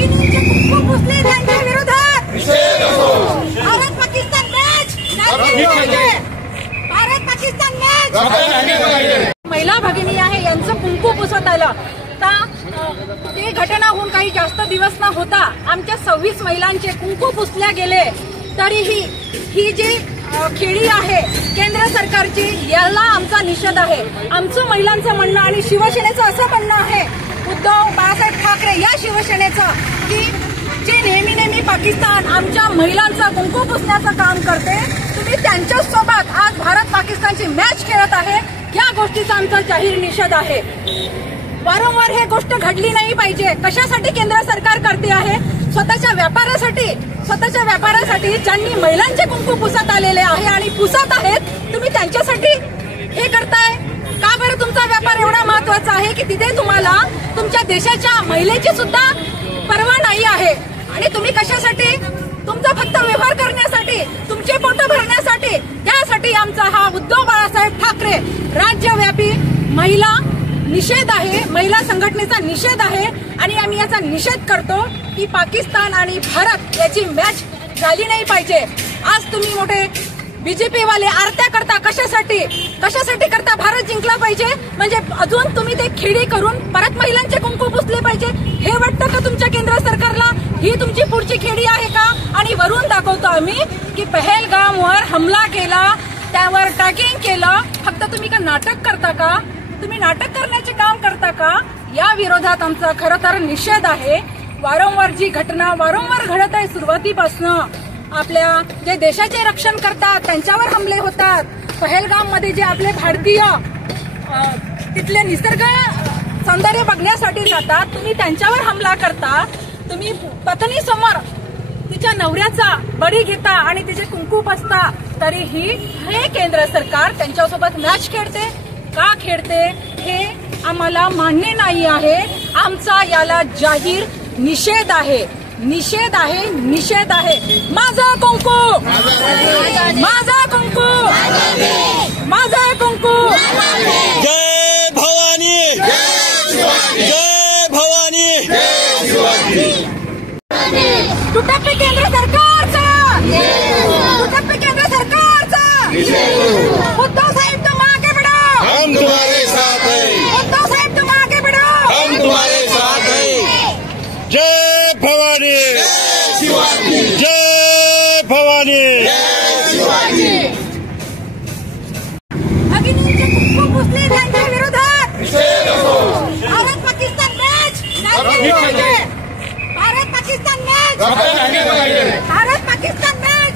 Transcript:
भगिनींचे कुंकू पुसले त्यांच्या विरोधात भारत पाकिस्तान मॅच नाही पाहिजे. भारत पाकिस्तान मॅच. महिला भगिनी आहे यांचं कुंकू पुसत आलं तर ते घटना होऊन काही जास्त दिवस न होता आमच्या 26 महिलांचे कुंकू पुसल्या गेले. तरीही ही जी खेळी आहे केंद्र सरकारची याला आमचा निषेध आहे. आमचं महिलांचं म्हणणं आणि शिवसेनेचं असं म्हणणं आहे उद्धव बाळासाहेब ठाकरे या शिवसेनेचं की जे नेहमी पाकिस्तान आमच्या महिलांचा कुंकू पुसण्याचं काम करते तुम्ही त्यांच्यासोबत आज भारत पाकिस्तानची मॅच खेळत आहे या गोष्टीचा आमचा जाहीर निषेध आहे. वारंवार हे गोष्ट घडली नाही पाहिजे. कशासाठी केंद्र सरकार करते आहे? स्वतःच्या व्यापारासाठी ज्यांनी महिलांचे कुंकू पुसत आलेले आहे आणि पुसत आहेत तुम्ही त्यांच्यासाठी हे करताय का बरं? तुमचा व्यापार एवढा महत्वाचा आहे की तिथे तुम्हाला तुमच्या देशाच्या महिलेची सुद्धा पर्वा नाही आहे आणि तुम्ही कशासाठी? तुमचा फक्त व्यवहार करण्यासाठी, तुमचे पोट भरण्यासाठी. त्यासाठी आमचा हा उद्धव बाळासाहेब ठाकरे राज्यव्यापी महिला निषेध आहे, महिला संघटनेचा निषेध आहे आणि आम्ही याचा निषेध करतो की पाकिस्तान आणि भारत याची मॅच झाली नाही पाहिजे. आज तुम्ही मोठे बीजेपी वाले आरत्या करता कशासाठी करता? भारत जिंकला पाहिजे म्हणजे अजून तुम्ही ते खेळी करून परत महिलांचे कुंकू पुसले पाहिजे हे वाटतं का तुमच्या केंद्र सरकारला? ही तुमची पुढची खेळी आहे का? आणि वरून दाखवतो आम्ही की पहलगामवर हमला केला, त्यावर टॅगिंग केलं. फक्त तुम्ही का नाटक करता का? तुम्ही नाटक करण्याचे काम करता का? या विरोधात आमचा खरं तर निषेध आहे. वारंवार जी घटना वारंवार घडत आहे सुरुवातीपासून आपल्या जे देशाचे रक्षण करतात त्यांच्यावर हमले होतात. पहलगाममध्ये जे आपले भारतीय तिथले निसर्ग सौंदर्य बघण्यासाठी जातात तुम्ही त्यांच्यावर हमला करता. तुम्ही पत्नी समोर तिच्या नवऱ्याचा बळी घेता आणि तिचे कुंकू पुसता. तरीही हे केंद्र सरकार त्यांच्यासोबत मॅच खेळते का खेळते हे आम्हाला मान्य नाही आहे. आमचा याला जाहीर निषेध आहे. माझा कुंकू, माझा कुंकू, माझा कुंकू. जय भवानी, जय भवानी. टुटप्पे केंद्र सरकारचा, टुटप्पे केंद्र सरकारचा. उद्धव साहेब तुम आगे बढ़ो, हम तुम्हारे साथ हैं. उद्धव साहेब तुम आगे बढ़ो, हम तुम्हारे साथ हैं. जय भवानी, जय भवानी. भगिनींचे कुंकू पुसले त्यांच्या विरोधात भारत पाकिस्तान मॅच नाही पाहिजे. Bharat Pakistan match, Bharat Pakistan match.